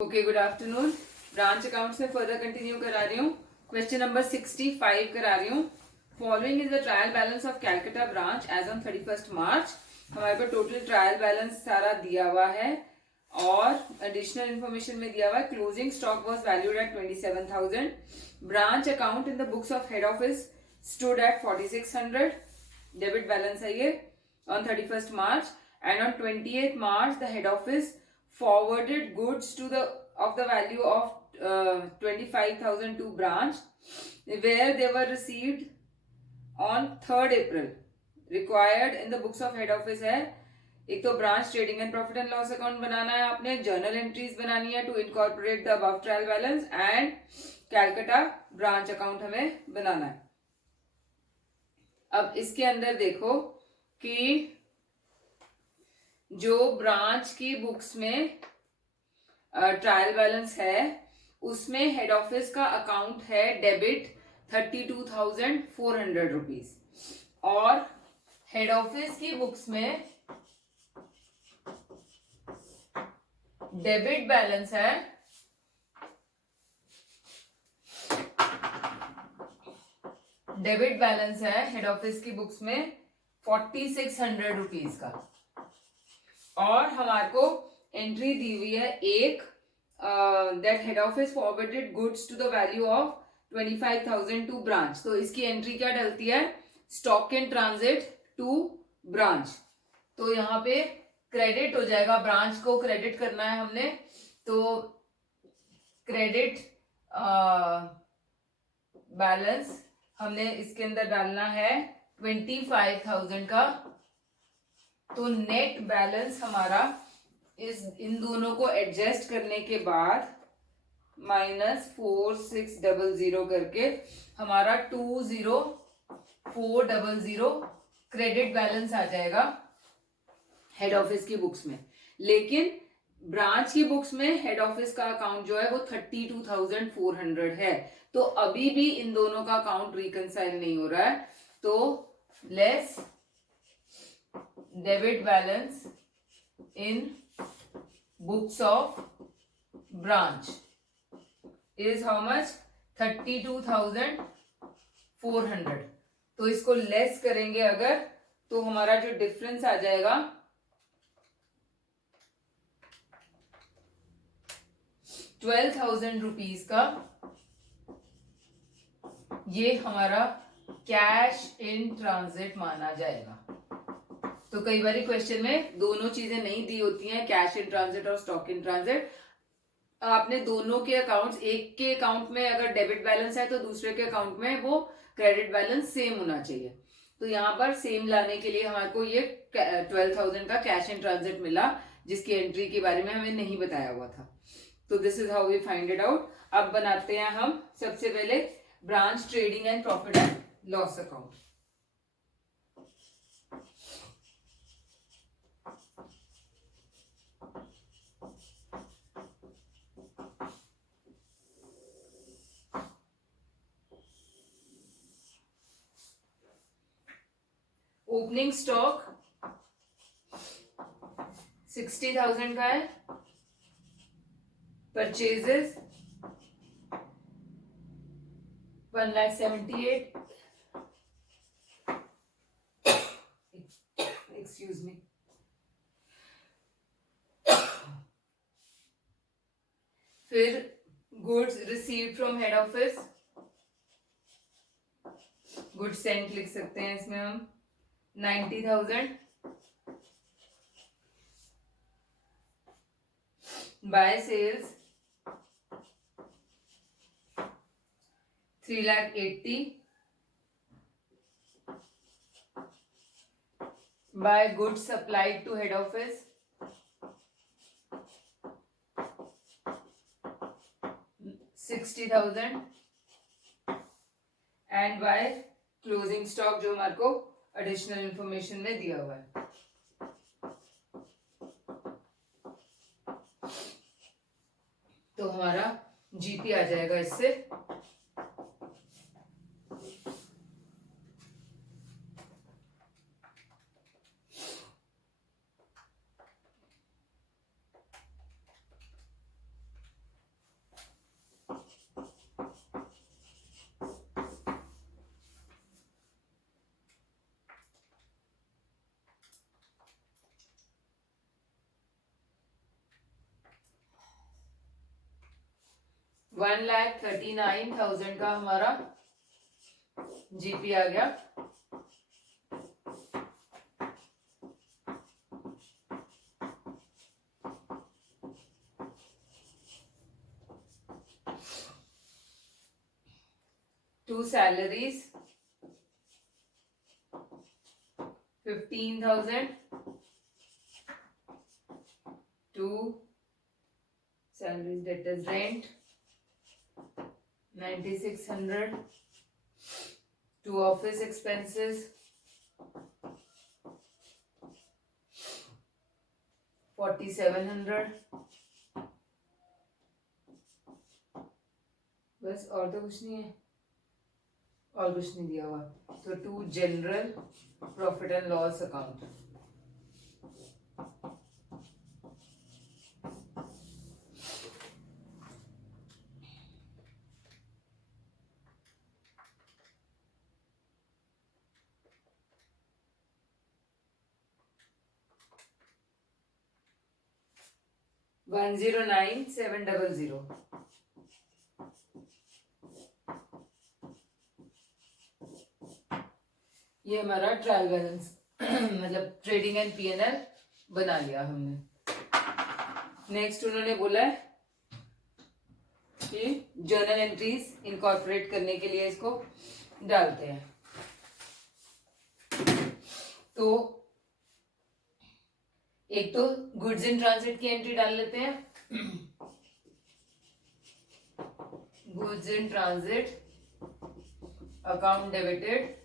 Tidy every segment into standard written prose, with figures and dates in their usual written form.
Okay, good afternoon. Branch accounts में further continue करा रही हूँ। क्वेश्चन नंबर 65 करा रही हूँ। Following is the trial balance of Calcutta branch as on 31 March. हमारे पास टोटल ट्रायल बैलेंस सारा दिया हुआ है और एडिशनल इंफॉर्मेशन में दिया हुआ है। Closing stock was valued at 27,000। Branch account in the books of head office stood at 4600। Debit balance है ये on 31 March, and on 28 March the head office forwarded goods to the value of 25,000 to branch, where they were received on 3rd April. Required in the books of head office है, एक तो branch trading and profit and loss account बनाना है आपने, journal entries बनानी है to incorporate the above trial balance, and Calcutta branch account हमें बनाना है। अब इसके अंदर देखो कि जो ब्रांच की बुक्स में ट्रायल बैलेंस है उसमें हेड ऑफिस का अकाउंट है डेबिट 32,400 रुपीज, और हेड ऑफिस की बुक्स में डेबिट बैलेंस है हेड ऑफिस की बुक्स में 4,600 रुपीज का, और हमारे को एंट्री दी हुई है एक that head office forwarded goods to the value of 25,000 to branch. तो इसकी एंट्री क्या डलती है? Stock in transit to branch. तो यहाँ पे क्रेडिट हो जाएगा, ब्रांच को क्रेडिट करना है हमने, तो क्रेडिट बैलेंस हमने इसके अंदर डालना है 25,000 का। तो नेट बैलेंस हमारा इन दोनों को एडजस्ट करने के बाद -4600 करके हमारा 20400 क्रेडिट बैलेंस आ जाएगा हेड ऑफिस की बुक्स में। लेकिन ब्रांच की बुक्स में हेड ऑफिस का अकाउंट जो है वो 32,400 है, तो अभी भी इन दोनों का अकाउंट रिकंसाइल नहीं हो रहा है। तो less debit balance in books of branch is how much? 32,400। तो इसको लेस करेंगे अगर, तो हमारा जो डिफरेंस आ जाएगा 12,000 रुपीज का। ये हमारा कैश इन ट्रांजिट माना जाएगा। तो कई बार क्वेश्चन में दोनों चीजें नहीं दी होती हैं, कैश इन ट्रांजिट और स्टॉक इन ट्रांजिट। आपने दोनों के अकाउंट्स, एक के अकाउंट में अगर डेबिट बैलेंस है तो दूसरे के अकाउंट में वो क्रेडिट बैलेंस सेम होना चाहिए। तो यहाँ पर सेम लाने के लिए हमारे को ये 12,000 का कैश इन ट्रांजिट मिला, जिसकी एंट्री के बारे में हमें नहीं बताया हुआ था। तो this is how we find it out. अब बनाते हैं हम सबसे पहले branch trading and profit and loss account. Opening stock 60,000 का है, परचेजेस 1,78,000, एक्सक्यूज मी। फिर goods received from head office, goods sent लिख सकते हैं इसमें हम 90,000, by sales 3,80,000, by goods supplied to head office 60,000, and by closing stock जो हमारे को एडिशनल इंफॉर्मेशन में दिया हुआ है। तो हमारा जीपी आ जाएगा इससे 1,39,000 का हमारा जीपी आ गया। To salaries 15,000, to salaries, debtors, rent 9,600, to office expenses 4,700, बस और तो कुछ नहीं है, और कुछ नहीं दिया हुआ। तो to general profit and loss account, $109,700। ये हमारा ट्रायल बैलेंस मतलब ट्रेडिंग एंड पीएनएल बना लिया हमने। नेक्स्ट उन्होंने बोला है कि जर्नल एंट्रीज इनकॉर्पोरेट करने के लिए इसको डालते हैं। तो एक तो गुड्स इन ट्रांजिट की एंट्री डाल लेते हैं। Goods in transit account debited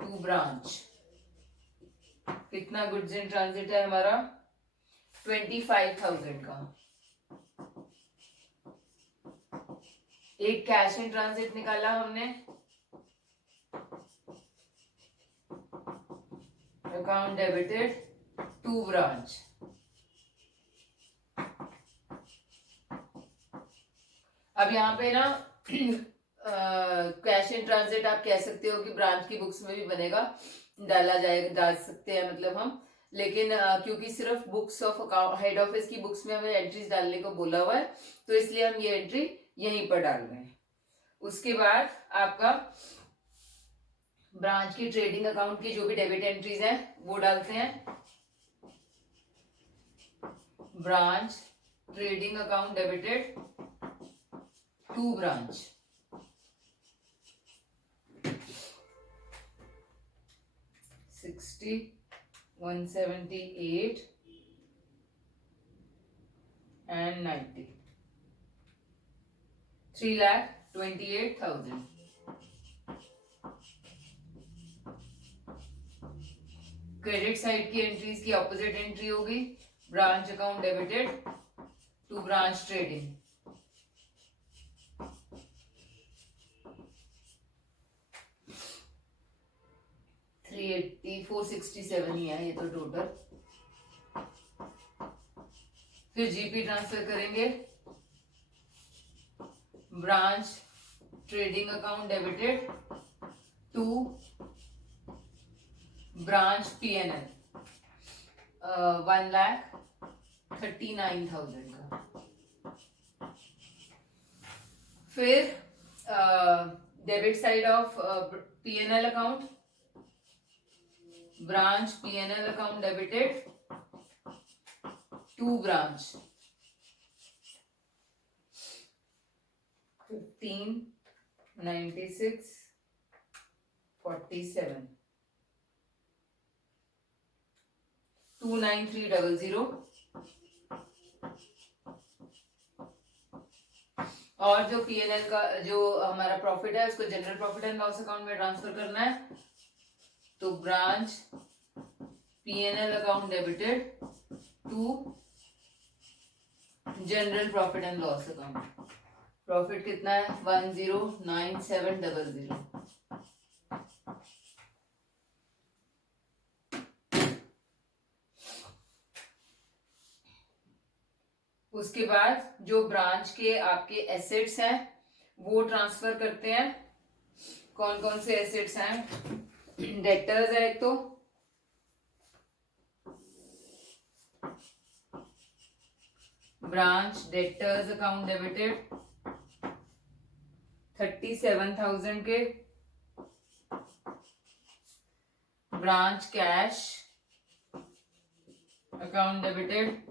to branch. कितना गुड्स इन ट्रांजिट है हमारा? 25,000 का। एक कैश इन ट्रांजिट निकाला हमने, अकाउंट डेबिटेड टू ब्रांच। अब यहाँ पे ना कैश इन ट्रांजिट आप कह सकते हो कि ब्रांच की बुक्स में भी बनेगा, डाला जाएगा, डाल सकते हैं मतलब हम, लेकिन क्योंकि सिर्फ books of account head office की बुक्स में हमें एंट्रीज डालने को बोला हुआ है, तो इसलिए हम ये एंट्री यहीं पर डाल रहे हैं। उसके बाद आपका ब्रांच की ट्रेडिंग अकाउंट की जो भी डेबिट एंट्रीज हैं वो डालते हैं। Branch trading account debited to branch. $60, $178 and $90, $3,28,000। Credit side की एंट्रीज की ऑपोजिट एंट्री होगी, branch account debited to branch trading. $380,467 ही है ये तो टोटल। फिर जीपी ट्रांसफर करेंगे, branch trading account debited to branch PNL 1,39,000 का। फिर debit side of PNL account, branch PNL account debited to branch 15,96,47 $2,93,00। और जो पीएनएल का जो हमारा प्रॉफिट है उसको general profit and loss account में ट्रांसफर करना है, तो branch PNL account debited to general profit and loss account. Profit कितना है? 10,97,00। उसके बाद जो ब्रांच के आपके एसेट्स हैं वो ट्रांसफर करते हैं। कौन कौन से एसेट्स हैं? डेटर्स है एक तो, ब्रांच डेटर्स अकाउंट डेबिटेड 37,000 के, branch cash account debited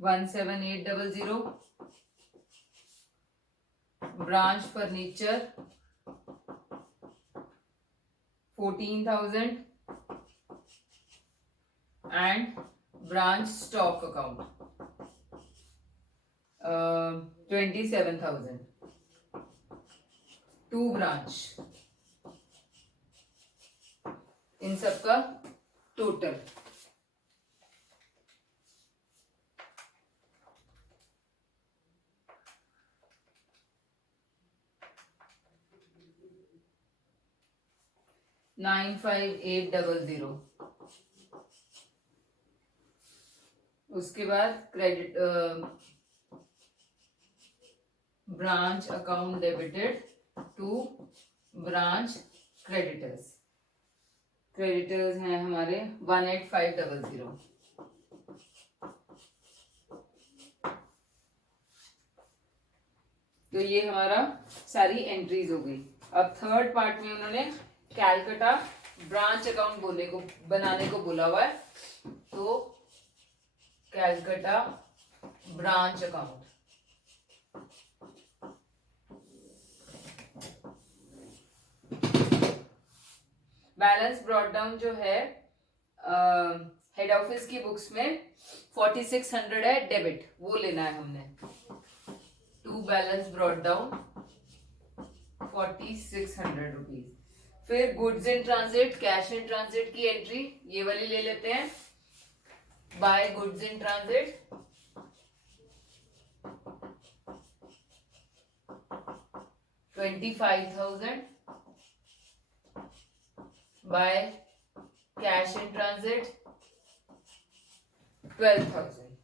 17,800, branch furniture 14,000 and branch stock account 27,000. To branch, इन सबका टोटल $95800. उसके बाद credit branch account debited to branch creditors हैं हमारे 18,500. तो ये हमारा सारी एंट्रीज हो गई. अब थर्ड पार्ट में उन्होंने कैलकाटा ब्रांच अकाउंट बनाने को बोला हुआ है. तो Calcutta branch account balance brought down जो है हेड ऑफिस की बुक्स में 4,600 है डेबिट, वो लेना है हमने. To balance brought down 4,600 rupees. फिर goods in transit cash in transit की एंट्री ये वाली ले लेते हैं. By goods in transit 25,000, by cash in transit 12,000.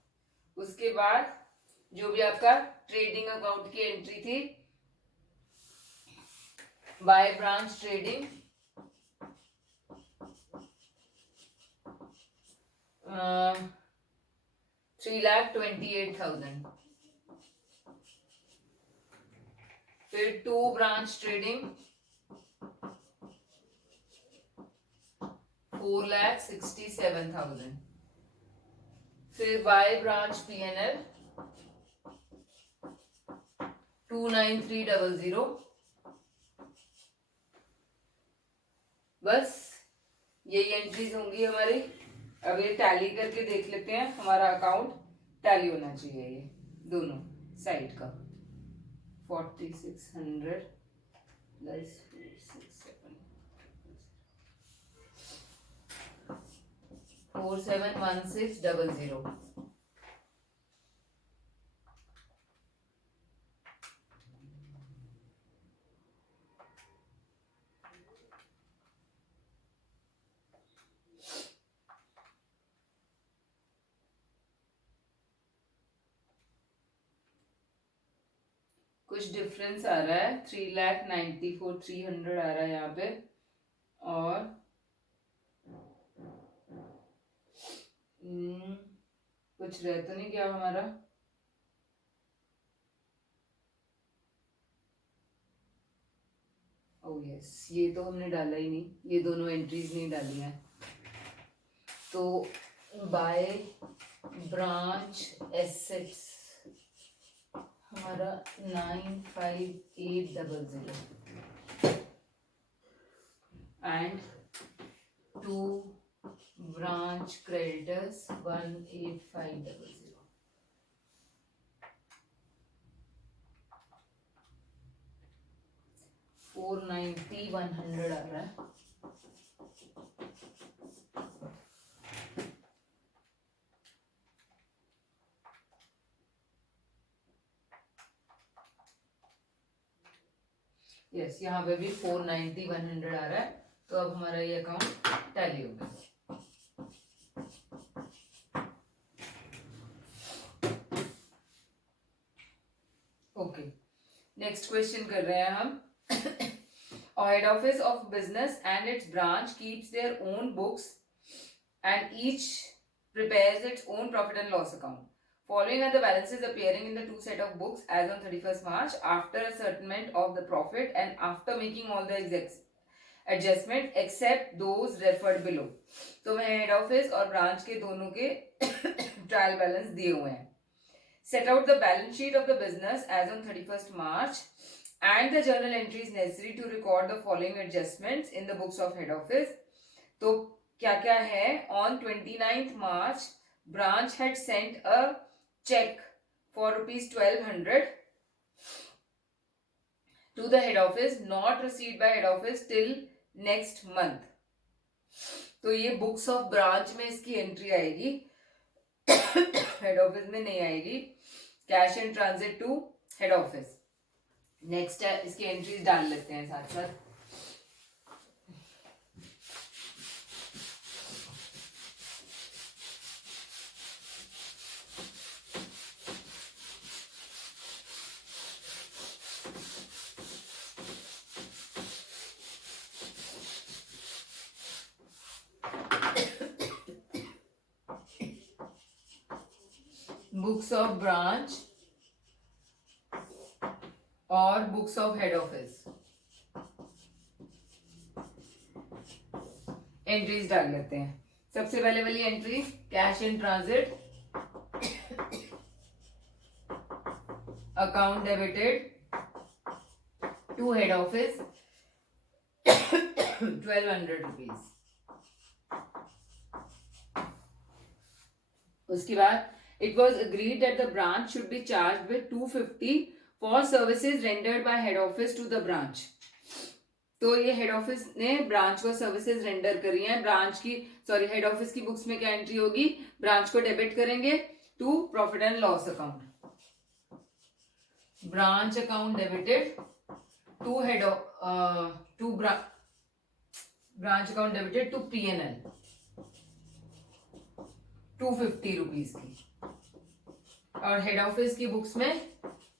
उसके बाद जो भी आपका ट्रेडिंग अकाउंट की एंट्री थी, बाय ब्रांच ट्रेडिंग 3,28,000. फिर टू ब्रांच ट्रेडिंग 4,67,000. फिर बाय ब्रांच पीएनएल 2,93,000. बस यही एंट्रीज होंगी हमारी. अब ये टैली करके देख लेते हैं. हमारा अकाउंट टैली होना चाहिए ये दोनों साइड का. 4,600 प्लस 471600. कुछ डिफरेंस आ रहा है. 3,94,300 आ रहा है यहाँ पे. और कुछ रह तो नहीं गया हमारा. ओह यस, ये तो हमने डाला ही नहीं. ये दोनों एंट्रीज नहीं डाली हैं. तो बाय ब्रांच एसेट्स हमारा 9,5800 एंड टू ब्रांच क्रेडिटर्स 1,8500. 490,100 आ रहा है. यस, यहाँ पे भी 490,100 आ रहा है. तो अब हमारा ये अकाउंट टैली हो गया. ओके, नेक्स्ट क्वेश्चन कर रहे हैं हम. A head office of business and its branch keeps their own books and each prepares its own profit and loss account. Following are the balances appearing in the two set of books as on 31st March after ascertainment of the profit and after making all the adjustment except those referred below. तो मैं head office और branch के दोनों के trial balance दिए हुए हैं. Set out the balance sheet of the business as on 31st March and the journal entries necessary to record the following adjustments in the books of head office. तो क्या क्या है? On 29th March, branch had sent a check for ₹1200 to the head office, not received by head office till next month. तो ये books of branch में इसकी entry आएगी, head office में नहीं आएगी. Cash in transit to head office. Next है, इसकी एंट्रीज डाल लेते हैं साथ साथ. बुक्स ऑफ ब्रांच और books of head office entries डाल लेते हैं. सबसे पहले वाली entry, cash in transit, account debited to head office ₹1200. उसके बाद it was agreed that the branch should be charged with 250 for services rendered by head office to the branch. तो ये हेड ऑफिस ने ब्रांच को services render करी हैं. Branch की head office की बुक्स में क्या एंट्री होगी? ब्रांच को डेबिट करेंगे to profit and loss account. Branch account debited to branch account debited to P&L ₹250 की. और हेड ऑफिस की बुक्स में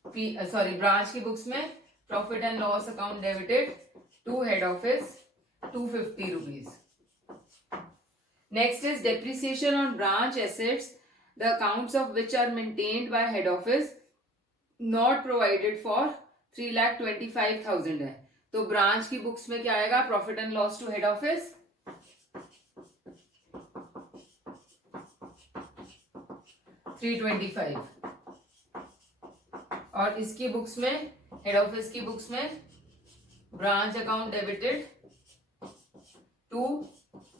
ब्रांच की बुक्स में profit and loss account debited to head office ₹250. Next is depreciation on branch assets the accounts of which are maintained by head office not provided for 3,25,000 है. तो branch की books में क्या आएगा? Profit and loss to head office $325. और इसकी books में, head office की बुक्स में, branch account debited to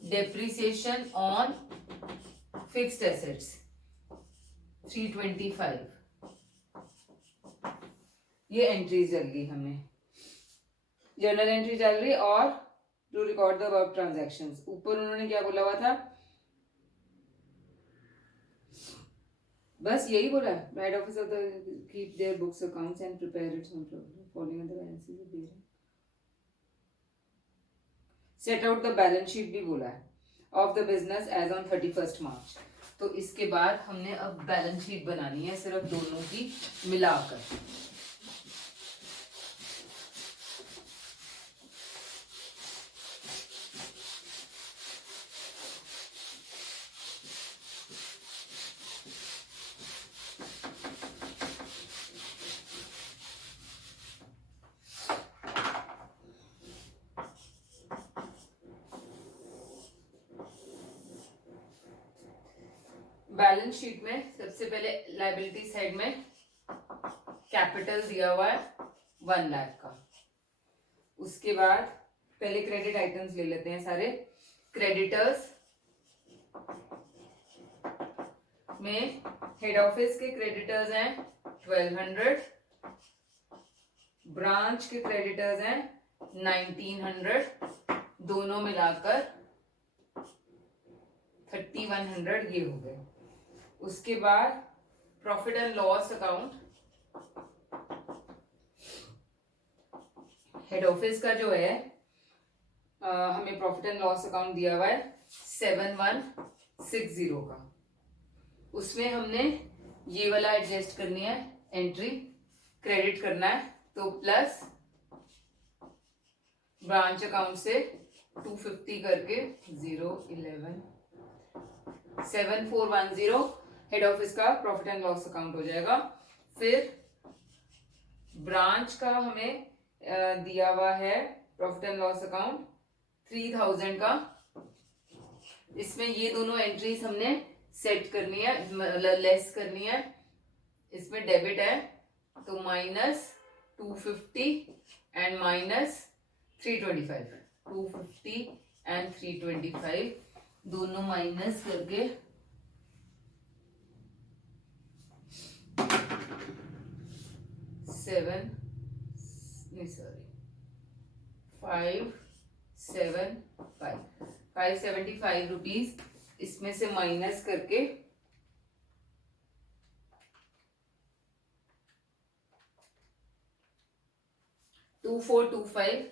depreciation on fixed assets $325. ये एंट्रीज चल गई हमें. जर्नल एंट्री चल रही और to record the above transactions. ऊपर उन्होंने क्या बोला हुआ था? बस यही बोला. Head office of the keep their books accounts and prepare its own following the balances of their. Set out the balance sheet भी बोला है of the business as on 31st March. तो इसके बाद हमने अब बैलेंस शीट बनानी है सिर्फ दोनों की मिलाकर. बैलेंस शीट में सबसे पहले लायबिलिटी साइड में कैपिटल दिया हुआ है 1 लाख का. उसके बाद पहले क्रेडिट आइटम्स ले लेते हैं सारे. क्रेडिटर्स में हेड ऑफिस के क्रेडिटर्स हैं 1200, ब्रांच के क्रेडिटर्स हैं 1900, दोनों मिलाकर 3100 ये हो गए. उसके बाद profit and loss account, head office का जो है हमें प्रॉफिट एंड लॉस अकाउंट दिया हुआ है 7160 का. उसमें हमने ये वाला एडजस्ट करनी है, एंट्री क्रेडिट करना है. तो प्लस ब्रांच अकाउंट से 250 करके 0117410 हेड ऑफिस का प्रॉफिट एंड लॉस अकाउंट हो जाएगा। फिर ब्रांच का हमें दिया हुआ है प्रॉफिट एंड लॉस अकाउंट 3000 का। इसमें ये दोनों एंट्रीज हमने सेट करनी है, लेस करनी है। इसमें डेबिट है तो -250 एंड -325, 250 एंड 325 दोनों माइनस करके 575 रुपीज इसमें से माइनस करके 2425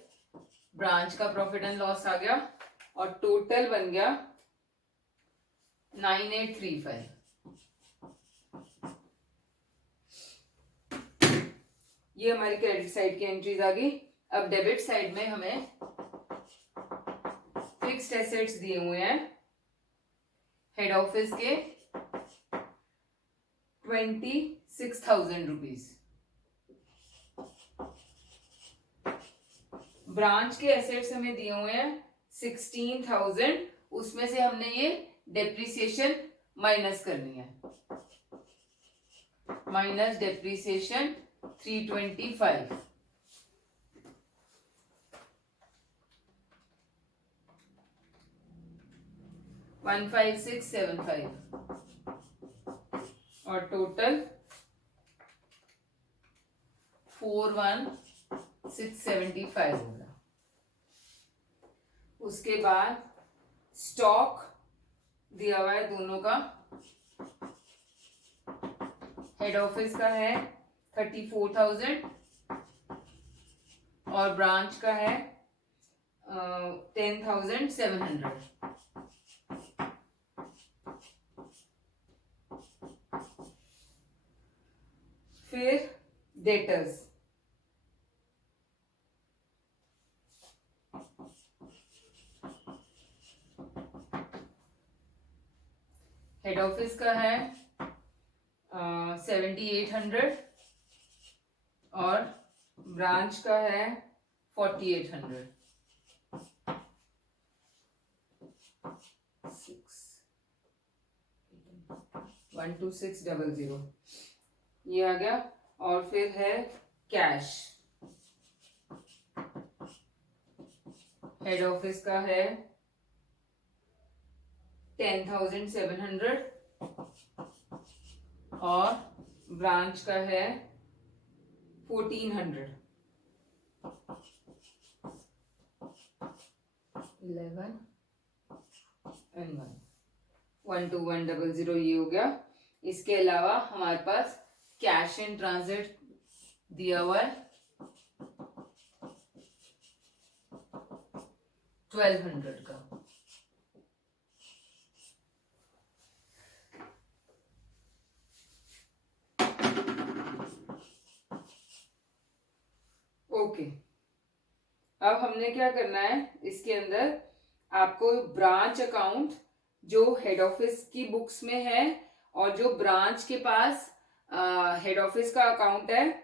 ब्रांच का प्रॉफिट एंड लॉस आ गया और टोटल बन गया 9835। ये हमारी क्रेडिट साइड की एंट्रीज आ गई। अब डेबिट साइड में हमें फिक्स्ड एसेट्स दिए हुए हैं हेड ऑफिस के 26,000 रुपीज। ब्रांच के एसेट्स हमें दिए हुए हैं 16,000, उसमें से हमने ये डेप्रिसिएशन माइनस करनी है, माइनस डेप्रिसिएशन 325। $15675 और टोटल 41,675 होगा। उसके बाद स्टॉक दिया हुआ है दोनों का। हेड ऑफिस का है 34,000 और ब्रांच का है 10,700। फिर डेटर्स हेड ऑफिस का है 7,800 और ब्रांच का है 4,800। 12600 ये आ गया। और फिर है कैश, हेड ऑफिस का है 10,700 और ब्रांच का है 1,400। 11 and 12100 ये हो गया। इसके अलावा हमारे पास कैश इन ट्रांजिट दिया हुआ है 1,200 का। ओके, अब हमने क्या करना है, इसके अंदर आपको ब्रांच अकाउंट जो हेड ऑफिस की बुक्स में है और जो ब्रांच के पास हेड ऑफिस का अकाउंट है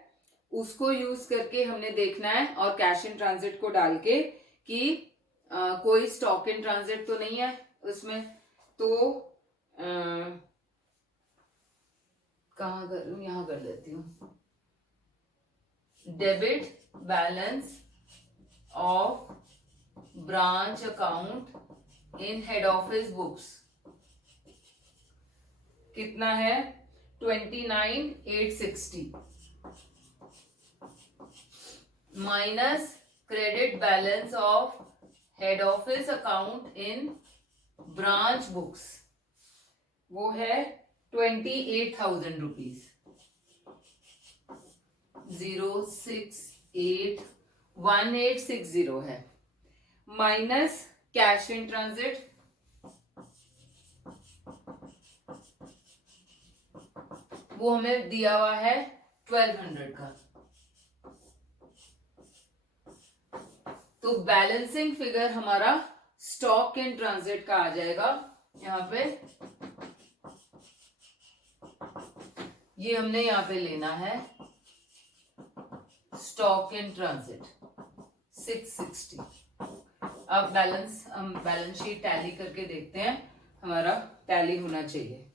उसको यूज करके हमने देखना है और कैश इन ट्रांजिट को डाल के कि कोई स्टॉक इन ट्रांजिट तो नहीं है उसमें। तो कहाँ करूं, यहां कर लेती हूँ। Debit balance of branch account in head office books कितना है 29,860 minus credit balance of head office account in branch books वो है 28,000 रुपीज। 0681860 है माइनस कैश इन ट्रांजिट वो हमें दिया हुआ है 1,200 का। तो बैलेंसिंग फिगर हमारा स्टॉक इन ट्रांजिट का आ जाएगा यहाँ पे, ये हमने यहाँ पे लेना है स्टॉक इन ट्रांजिट 660। अब हम बैलेंस शीट टैली करके देखते हैं, हमारा टैली होना चाहिए।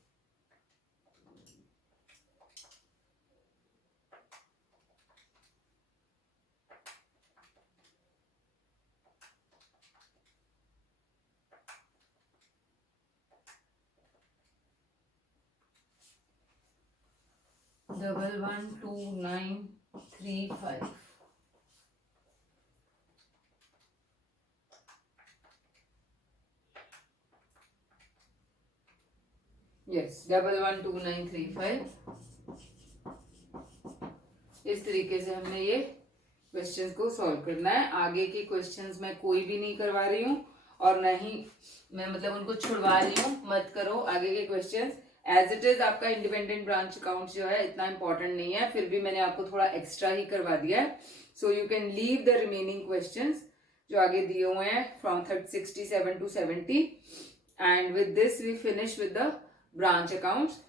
Double 12935 yes 112935। इस तरीके से हमने ये क्वेश्चंस को सॉल्व करना है। आगे के क्वेश्चंस मैं कोई भी नहीं करवा रही हूँ और न ही मैं मतलब उनको छुड़वा रही हूँ, मत करो आगे के क्वेश्चंस। एज इट इज आपका इंडिपेंडेंट ब्रांच अकाउंट जो है इतना इंपॉर्टेंट नहीं है, फिर भी मैंने आपको थोड़ा एक्स्ट्रा ही करवा दिया है। So you can leave the remaining questions जो आगे दिए हुए हैं from 67 to 70 and with this we finish with the branch accounts.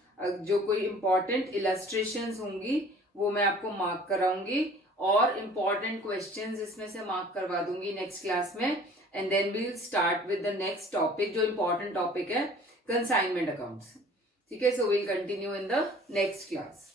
जो कोई इंपॉर्टेंट इलस्ट्रेशंस होंगी वो मैं आपको मार्क कराऊंगी और इंपॉर्टेंट क्वेश्चंस इसमें से मार्क करवा दूंगी नेक्स्ट क्लास में। And then we will start with the next topic जो इंपॉर्टेंट टॉपिक है कंसाइनमेंट अकाउंट्स। ठीक है, so we'll continue in the next class.